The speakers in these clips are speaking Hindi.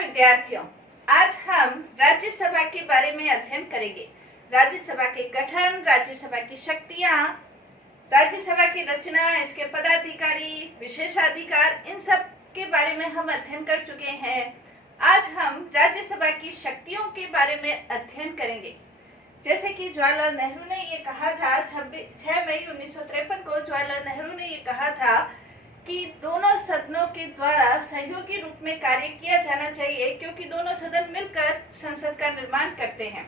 विद्यार्थियों, आज हम राज्यसभा के बारे में अध्ययन करेंगे। राज्यसभा के गठन, राज्यसभा की शक्तियां, राज्यसभा की रचना, इसके पदाधिकारी, विशेषाधिकार, इन सब के बारे में हम अध्ययन कर चुके हैं। आज हम राज्यसभा की शक्तियों के बारे में अध्ययन करेंगे। जैसे कि जवाहरलाल नेहरू ने ये कहा था, 6 मई 1953 को जवाहरलाल नेहरू ने ये कहा था कि दोनों सदनों के द्वारा सहयोगी रूप में कार्य किया जाना चाहिए, क्योंकि दोनों सदन मिलकर संसद का निर्माण करते हैं।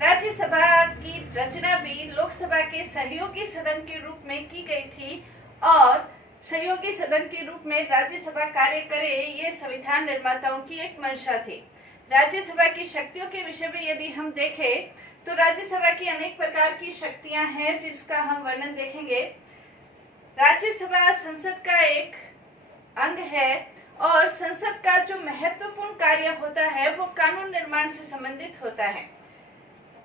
राज्यसभा की रचना भी लोकसभा के सहयोगी सदन के रूप में की गई थी और सहयोगी सदन के रूप में राज्यसभा कार्य करे, ये संविधान निर्माताओं की एक मंशा थी। राज्यसभा की शक्तियों के विषय में यदि हम देखें तो राज्यसभा की अनेक प्रकार की शक्तियां हैं, जिसका हम वर्णन देखेंगे। राज्यसभा संसद का एक अंग है और संसद का जो महत्वपूर्ण कार्य होता है वो कानून निर्माण से संबंधित होता है।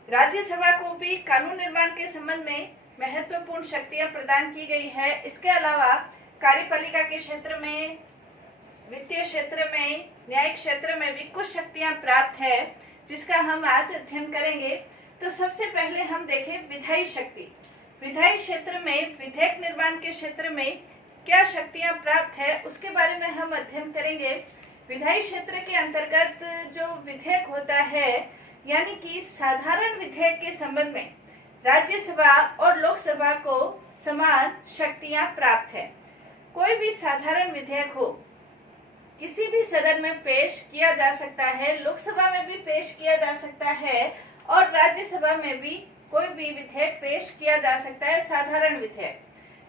राज्यसभा को भी कानून निर्माण के संबंध में महत्वपूर्ण शक्तियां प्रदान की गई है। इसके अलावा कार्यपालिका के क्षेत्र में, वित्तीय क्षेत्र में, न्यायिक क्षेत्र में भी कुछ शक्तियां प्राप्त है, जिसका हम आज अध्ययन करेंगे। तो सबसे पहले हम देखें विधायी शक्ति। विधायी क्षेत्र में, विधेयक निर्माण के क्षेत्र में क्या शक्तियां प्राप्त है, उसके बारे में हम अध्ययन करेंगे। विधायी क्षेत्र के अंतर्गत जो विधेयक होता है, यानी कि साधारण विधेयक के संबंध में राज्यसभा और लोकसभा को समान शक्तियां प्राप्त है। कोई भी साधारण विधेयक हो, किसी भी सदन में पेश किया जा सकता है, लोकसभा में भी पेश किया जा सकता है और राज्यसभा में भी कोई भी विधेयक पेश किया जा सकता है, साधारण विधेयक।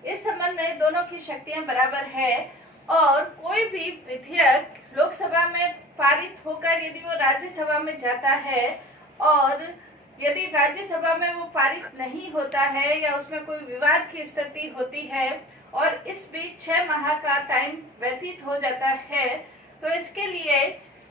इस संबंध में दोनों की शक्तियां बराबर है और कोई भी विधेयक लोकसभा में पारित होकर यदि वो राज्यसभा में जाता है और यदि राज्यसभा में वो पारित नहीं होता है या उसमें कोई विवाद की स्थिति होती है और इस बीच 6 माह का टाइम व्यतीत हो जाता है, तो इसके लिए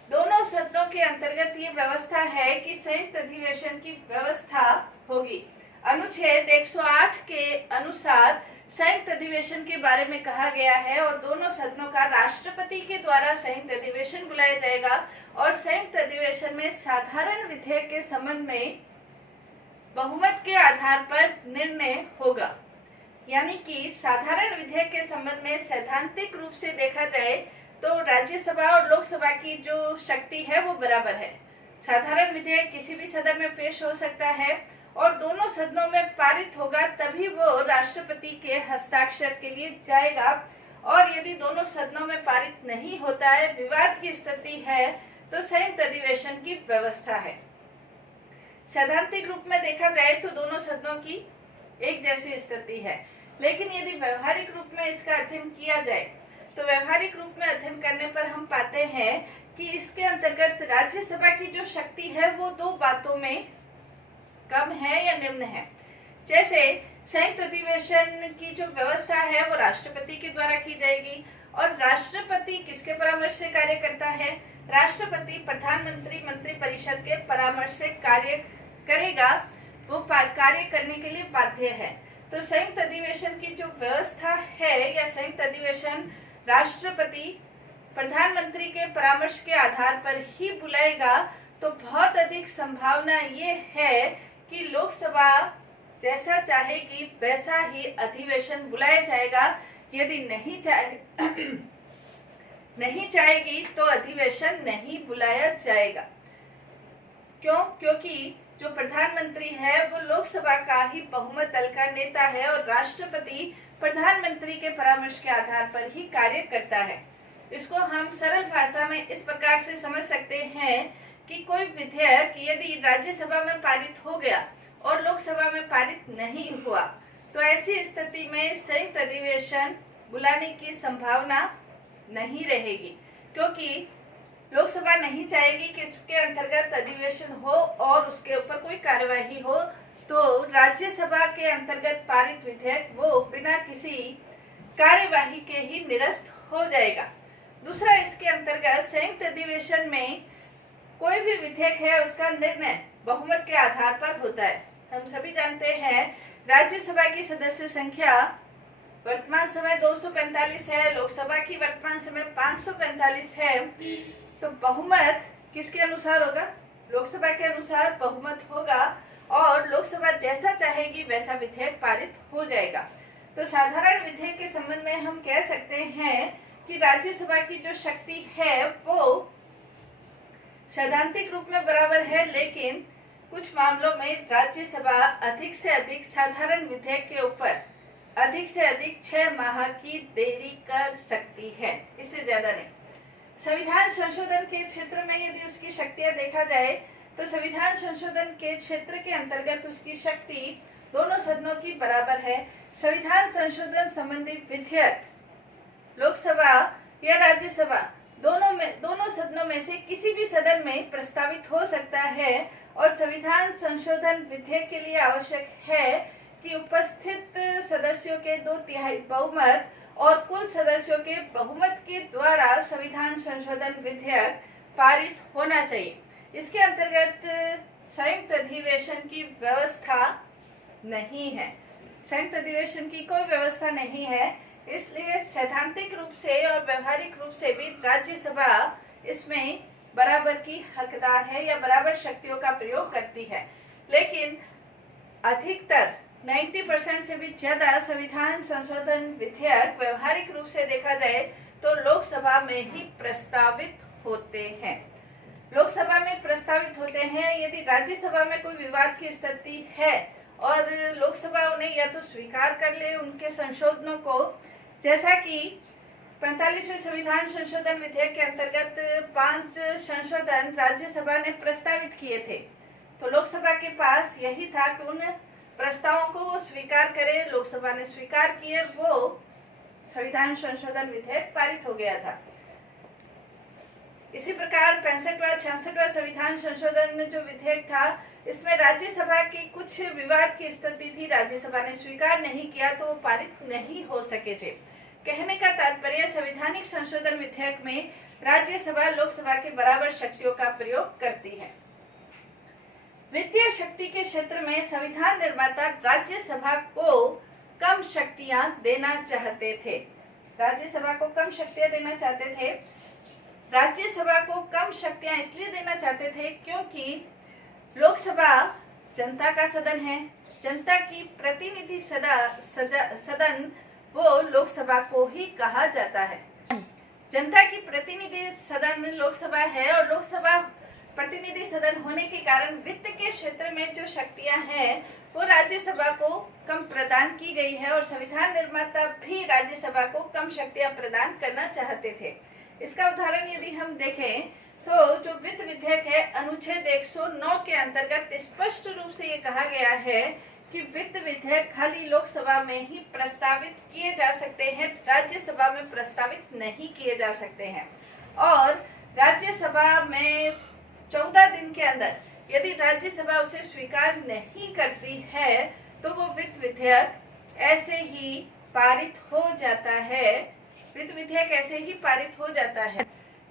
दोनों सदनों के अंतर्गत ये व्यवस्था है कि संयुक्त अधिवेशन की व्यवस्था होगी। अनुच्छेद 108 के अनुसार संयुक्त अधिवेशन के बारे में कहा गया है और दोनों सदनों का राष्ट्रपति के द्वारा संयुक्त अधिवेशन बुलाया जाएगा और संयुक्त अधिवेशन में साधारण विधेयक के संबंध में बहुमत के आधार पर निर्णय होगा। यानी कि साधारण विधेयक के संबंध में सैद्धांतिक रूप से देखा जाए तो राज्यसभा और लोकसभा की जो शक्ति है वो बराबर है। साधारण विधेयक किसी भी सदन में पेश हो सकता है और दोनों सदनों में पारित होगा, तभी वो राष्ट्रपति के हस्ताक्षर के लिए जाएगा। और यदि दोनों सदनों में पारित नहीं होता है, विवाद की स्थिति है, तो संयुक्त अधिवेशन की व्यवस्था है। सैद्धांतिक रूप में देखा जाए तो दोनों सदनों की एक जैसी स्थिति है, लेकिन यदि व्यवहारिक रूप में इसका अध्ययन किया जाए तो व्यवहारिक रूप में अध्ययन करने पर हम पाते हैं कि इसके अंतर्गत राज्यसभा की जो शक्ति है वो 2 बातों में कम है या निम्न है। जैसे संयुक्त अधिवेशन की जो व्यवस्था है वो राष्ट्रपति के द्वारा की जाएगी और राष्ट्रपति किसके परामर्श से कार्य करता है? राष्ट्रपति प्रधानमंत्री मंत्रिपरिषद के परामर्श से कार्य करेगा, वो कार्य करने के लिए बाध्य है। तो संयुक्त अधिवेशन की जो व्यवस्था है या संयुक्त अधिवेशन राष्ट्रपति प्रधानमंत्री के परामर्श के आधार पर ही बुलाएगा, तो बहुत अधिक संभावना ये है कि लोकसभा जैसा चाहेगी वैसा ही अधिवेशन बुलाया जाएगा। यदि नहीं चाहेगी तो अधिवेशन नहीं बुलाया जाएगा। क्यों? क्योंकि जो प्रधानमंत्री है वो लोकसभा का ही बहुमत दल का नेता है और राष्ट्रपति प्रधानमंत्री के परामर्श के आधार पर ही कार्य करता है। इसको हम सरल भाषा में इस प्रकार से समझ सकते हैं कि कोई विधेयक यदि राज्यसभा में पारित हो गया और लोकसभा में पारित नहीं हुआ, तो ऐसी स्थिति में संयुक्त अधिवेशन बुलाने की संभावना नहीं रहेगी, क्योंकि लोकसभा नहीं चाहेगी कि इसके अंतर्गत अधिवेशन हो और उसके ऊपर कोई कार्यवाही हो, तो राज्यसभा के अंतर्गत पारित विधेयक वो बिना किसी कार्यवाही के ही निरस्त हो जाएगा। दूसरा, इसके अंतर्गत संयुक्त अधिवेशन में कोई भी विधेयक है उसका निर्णय बहुमत के आधार पर होता है। हम सभी जानते हैं राज्यसभा की सदस्य संख्या वर्तमान समय 245 है, लोकसभा की वर्तमान समय 545 है। तो बहुमत किसके अनुसार होगा? लोकसभा के अनुसार बहुमत होगा और लोकसभा जैसा चाहेगी वैसा विधेयक पारित हो जाएगा। तो साधारण विधेयक के संबंध में हम कह सकते हैं कि राज्यसभा की जो शक्ति है वो सैद्धांतिक रूप में बराबर है, लेकिन कुछ मामलों में राज्यसभा अधिक से अधिक साधारण विधेयक के ऊपर अधिक से अधिक 6 माह की देरी कर सकती है, इससे ज्यादा नहीं। संविधान संशोधन के क्षेत्र में यदि उसकी शक्तियां देखा जाए तो संविधान संशोधन के क्षेत्र के अंतर्गत उसकी शक्ति दोनों सदनों की बराबर है। संविधान संशोधन संबंधी विधेयक लोकसभा या राज्यसभा दोनों सदनों में से किसी भी सदन में प्रस्तावित हो सकता है और संविधान संशोधन विधेयक के लिए आवश्यक है कि उपस्थित सदस्यों के 2/3 बहुमत और कुल सदस्यों के बहुमत के द्वारा संविधान संशोधन विधेयक पारित होना चाहिए। इसके अंतर्गत संयुक्त अधिवेशन की व्यवस्था नहीं है। संयुक्त अधिवेशन की कोई व्यवस्था नहीं है, इसलिए सैद्धांतिक रूप से और व्यवहारिक रूप से भी राज्यसभा इसमें बराबर की हकदार है या बराबर शक्तियों का प्रयोग करती है। लेकिन अधिकतर 90% से भी ज्यादा संविधान संशोधन विधेयक व्यवहारिक रूप से देखा जाए तो लोकसभा में ही प्रस्तावित होते हैं। लोकसभा में प्रस्तावित होते हैं। यदि राज्यसभा में कोई विवाद की स्थिति है और लोकसभा उन्हें या तो स्वीकार कर ले उनके संशोधनों को, जैसा कि 45वें संविधान संशोधन विधेयक के अंतर्गत 5 संशोधन राज्यसभा ने प्रस्तावित किए थे, तो लोकसभा के पास यही था कि उन प्रस्तावों को वो स्वीकार करे। लोकसभा ने स्वीकार किए, वो संविधान संशोधन विधेयक पारित हो गया था। इसी प्रकार 65वां 66वां संविधान संशोधन जो विधेयक था, इसमें राज्यसभा की कुछ विवाद की स्थिति थी, राज्यसभा ने स्वीकार नहीं किया तो वो पारित नहीं हो सके थे। कहने का तात्पर्य संवैधानिक संशोधन विधेयक में राज्यसभा लोकसभा के बराबर शक्तियों का प्रयोग करती है। वित्तीय शक्ति के क्षेत्र में संविधान निर्माता राज्यसभा को कम शक्तियां देना चाहते थे। राज्यसभा को कम शक्तियां देना चाहते थे। राज्यसभा को कम शक्तियां इसलिए देना चाहते थे क्योंकि लोकसभा जनता का सदन है। जनता की प्रतिनिधि सदन वो लोकसभा को ही कहा जाता है। जनता की प्रतिनिधि सदन लोकसभा है और लोकसभा प्रतिनिधि सदन होने के कारण वित्त के क्षेत्र में जो शक्तियां हैं वो राज्यसभा को कम प्रदान की गई है और संविधान निर्माता भी राज्यसभा को कम शक्तियां प्रदान करना चाहते थे। इसका उदाहरण यदि हम देखें तो जो वित्त विधेयक है, अनुच्छेद 109 के अंतर्गत स्पष्ट रूप से ये कहा गया है कि वित्त विधेयक खाली लोकसभा में ही प्रस्तावित किए जा सकते हैं, राज्यसभा में प्रस्तावित नहीं किए जा सकते हैं। और राज्यसभा में 14 दिन के अंदर यदि राज्यसभा उसे स्वीकार नहीं करती है तो वो वित्त विधेयक ऐसे ही पारित हो जाता है। वित्त विधेयक ऐसे ही पारित हो जाता है।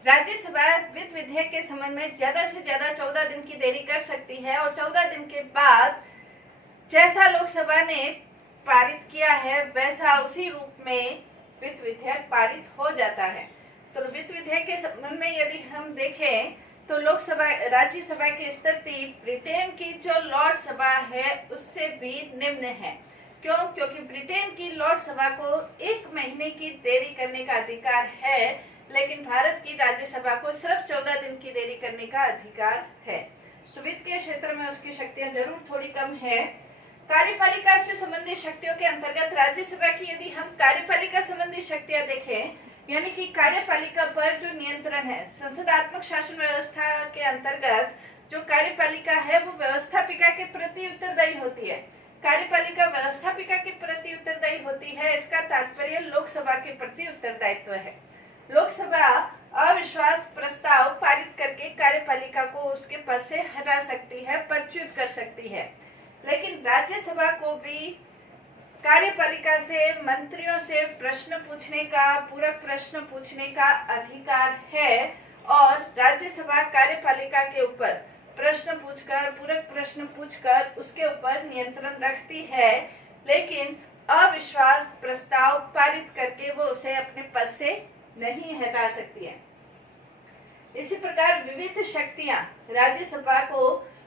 राज्यसभा वित्त विधेयक के संबंध में ज्यादा से ज्यादा 14 दिन की देरी कर सकती है और 14 दिन के बाद जैसा लोकसभा ने पारित किया है वैसा उसी रूप में वित्त विधेयक पारित हो जाता है। तो वित्त विधेयक के संबंध में यदि हम देखें तो लोकसभा राज्यसभा की स्थिति ब्रिटेन की जो लॉर्ड सभा है उससे भी निम्न है। क्यों? क्योंकि ब्रिटेन की लॉर्ड सभा को 1 महीने की देरी करने का अधिकार है, लेकिन भारत की राज्यसभा को सिर्फ 14 दिन की देरी करने का अधिकार है। तो वित्त के क्षेत्र में उसकी शक्तियां जरूर थोड़ी कम है। कार्यपालिका से संबंधित शक्तियों के अंतर्गत राज्यसभा की यदि हम कार्यपालिका संबंधी शक्तियां देखें, यानी कि कार्यपालिका पर जो नियंत्रण है, संसदात्मक शासन व्यवस्था के अंतर्गत जो कार्यपालिका है वो व्यवस्थापिका के प्रति उत्तरदायी होती है। कार्यपालिका व्यवस्थापिका के प्रति उत्तरदायी होती है, इसका तात्पर्य लोकसभा के प्रति उत्तरदायित्व है। लोकसभा अविश्वास प्रस्ताव पारित करके कार्यपालिका को उसके पद से हटा सकती है, पदच्युत कर सकती है। लेकिन राज्यसभा को भी कार्यपालिका से मंत्रियों से प्रश्न पूछने का, पूरक प्रश्न पूछने का अधिकार है और राज्यसभा कार्यपालिका के ऊपर प्रश्न पूछकर, पूरक प्रश्न पूछकर उसके ऊपर नियंत्रण रखती है, लेकिन अविश्वास प्रस्ताव पारित करके वो उसे अपने पद से नहीं हटा सकती है। इसी प्रकार विविध शक्तियां, राज्यसभा को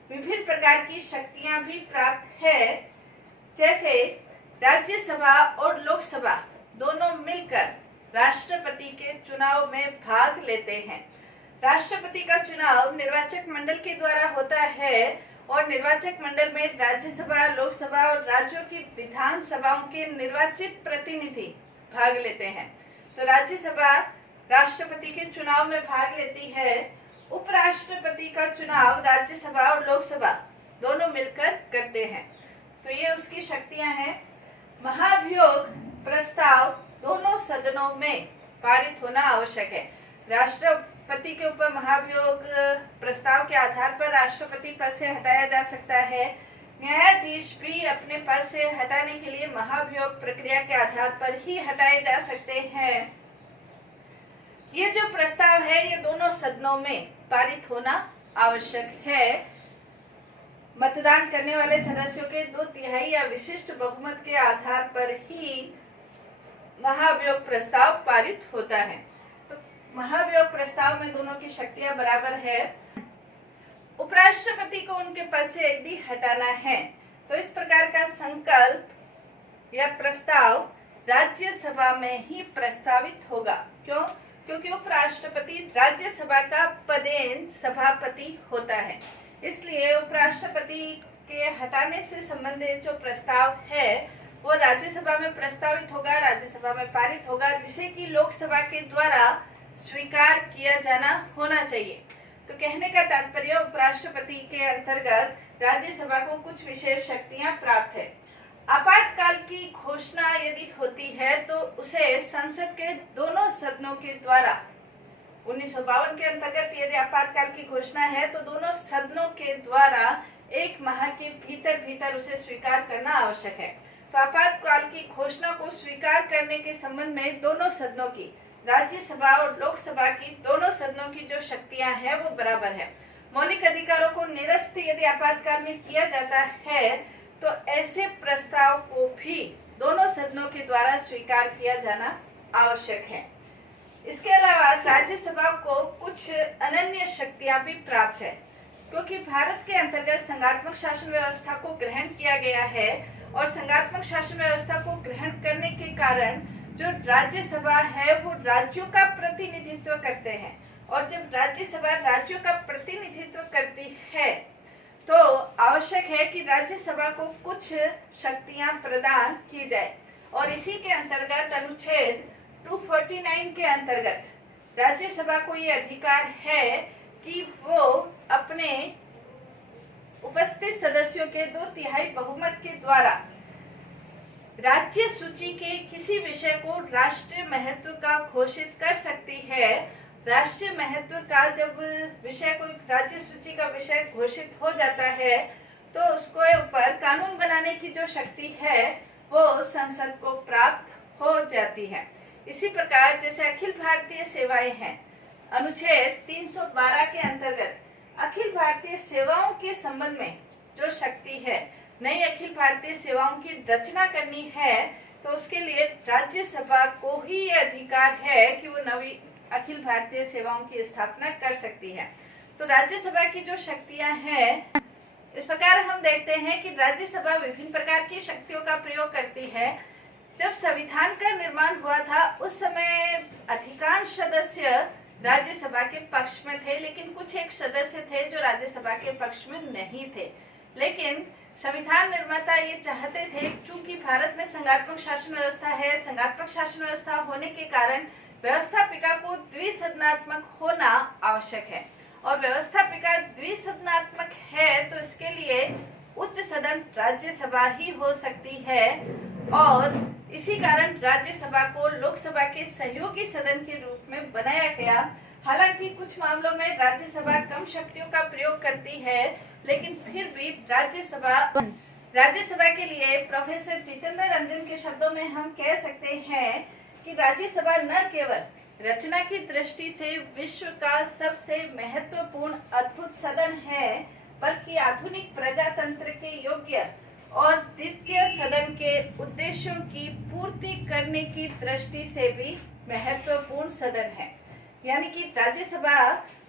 विभिन्न प्रकार की शक्तियां भी प्राप्त है। जैसे राज्यसभा और लोकसभा दोनों मिलकर राष्ट्रपति के चुनाव में भाग लेते हैं। राष्ट्रपति का चुनाव निर्वाचक मंडल के द्वारा होता है और निर्वाचक मंडल में राज्यसभा, लोकसभा और राज्यों की विधानसभाओं के निर्वाचित प्रतिनिधि भाग लेते हैं। तो राज्यसभा राष्ट्रपति के चुनाव में भाग लेती है। उपराष्ट्रपति का चुनाव राज्यसभा और लोकसभा दोनों मिलकर करते हैं। तो ये उसकी शक्तियां हैं। महाभियोग प्रस्ताव दोनों सदनों में पारित होना आवश्यक है। राष्ट्रपति के ऊपर महाभियोग प्रस्ताव के आधार पर राष्ट्रपति पद से हटाया जा सकता है। न्यायाधीश भी अपने पद से हटाने के लिए महाभियोग प्रक्रिया के आधार पर ही हटाए जा सकते हैं। ये जो प्रस्ताव है ये दोनों सदनों में पारित होना आवश्यक है। मतदान करने वाले सदस्यों के 2/3 या विशिष्ट बहुमत के आधार पर ही महाभियोग प्रस्ताव पारित होता है। तो महाभियोग प्रस्ताव में दोनों की शक्तियां बराबर है। उपराष्ट्रपति को उनके पद से यदि हटाना है तो इस प्रकार का संकल्प या प्रस्ताव राज्यसभा में ही प्रस्तावित होगा। क्यों? क्योंकि उपराष्ट्रपति राज्यसभा का पदेन सभापति होता है। इसलिए उपराष्ट्रपति के हटाने से संबंधित जो प्रस्ताव है वो राज्यसभा में प्रस्तावित होगा, राज्यसभा में पारित होगा, जिसे कि लोकसभा के द्वारा स्वीकार किया जाना होना चाहिए। तो कहने का तात्पर्य उपराष्ट्रपति के अंतर्गत राज्यसभा को कुछ विशेष शक्तियां प्राप्त है। आपातकाल की घोषणा यदि होती है तो उसे संसद के दोनों सदनों के द्वारा 1952 के अंतर्गत यदि आपातकाल की घोषणा है तो दोनों सदनों के द्वारा 1 माह के भीतर उसे स्वीकार करना आवश्यक है। तो आपातकाल की घोषणा को स्वीकार करने के संबंध में दोनों सदनों की, राज्यसभा और लोकसभा की दोनों सदनों की जो शक्तियां हैं वो बराबर है। मौलिक अधिकारों को निरस्त यदि आपातकाल में किया जाता है तो ऐसे प्रस्ताव को भी दोनों सदनों के द्वारा स्वीकार किया जाना आवश्यक है। इसके अलावा राज्यसभा को कुछ अनन्य शक्तियां भी प्राप्त है। क्योंकि भारत के अंतर्गत संघात्मक शासन व्यवस्था को ग्रहण किया गया है और संघात्मक शासन व्यवस्था को ग्रहण करने के कारण जो राज्यसभा है वो राज्यों का प्रतिनिधित्व करते हैं और जब राज्यसभा राज्यों का प्रतिनिधित्व करती है तो आवश्यक है कि राज्यसभा को कुछ शक्तियां प्रदान की जाए और इसी के अंतर्गत अनुच्छेद 249 के अंतर्गत राज्यसभा को ये अधिकार है कि वो अपने उपस्थित सदस्यों के 2/3 बहुमत के द्वारा राज्य सूची के किसी विषय को राष्ट्रीय महत्व का घोषित कर सकती है। राष्ट्रीय महत्व का जब विषय को राज्य सूची का विषय घोषित हो जाता है तो उसको ऊपर कानून बनाने की जो शक्ति है वो संसद को प्राप्त हो जाती है। इसी प्रकार जैसे अखिल भारतीय सेवाएं हैं, अनुच्छेद 312 के अंतर्गत अखिल भारतीय सेवाओं के संबंध में जो शक्ति है, नई अखिल भारतीय सेवाओं की रचना करनी है तो उसके लिए राज्यसभा को ही ये अधिकार है कि वो नवी अखिल भारतीय सेवाओं की स्थापना कर सकती है। तो राज्यसभा की जो शक्तियां हैं, इस प्रकार हम देखते हैं कि राज्यसभा विभिन्न प्रकार की शक्तियों का प्रयोग करती है। जब संविधान का निर्माण हुआ था उस समय अधिकांश सदस्य राज्यसभा के पक्ष में थे, लेकिन कुछ एक सदस्य थे जो राज्यसभा के पक्ष में नहीं थे। लेकिन संविधान निर्माता ये चाहते थे, चूंकि भारत में संघात्मक शासन व्यवस्था है, संघात्मक शासन व्यवस्था होने के कारण व्यवस्थापिका को द्विसदनात्मक होना आवश्यक है और व्यवस्थापिका द्विसदनात्मक है तो इसके लिए उच्च सदन राज्यसभा ही हो सकती है और इसी कारण राज्यसभा को लोकसभा के सहयोगी सदन के रूप में बनाया गया। हालांकि कुछ मामलों में राज्यसभा कम शक्तियों का प्रयोग करती है, लेकिन फिर भी राज्यसभा के लिए प्रोफेसर जितेंद्र रंजन के शब्दों में हम कह सकते हैं कि राज्यसभा न केवल रचना की दृष्टि से विश्व का सबसे महत्वपूर्ण अद्भुत सदन है, बल्कि आधुनिक प्रजातंत्र के योग्य और द्वितीय सदन के उद्देश्यों की पूर्ति करने की दृष्टि से भी महत्वपूर्ण सदन है। यानी कि राज्यसभा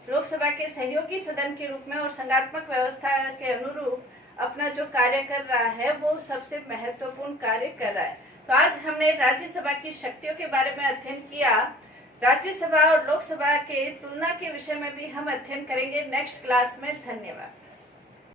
लोकसभा के सहयोगी सदन के रूप में और संघात्मक व्यवस्था के अनुरूप अपना जो कार्य कर रहा है वो सबसे महत्वपूर्ण कार्य कर रहा है। तो आज हमने राज्यसभा की शक्तियों के बारे में अध्ययन किया। राज्यसभा और लोकसभा के तुलना के विषय में भी हम अध्ययन करेंगे नेक्स्ट क्लास में। धन्यवाद।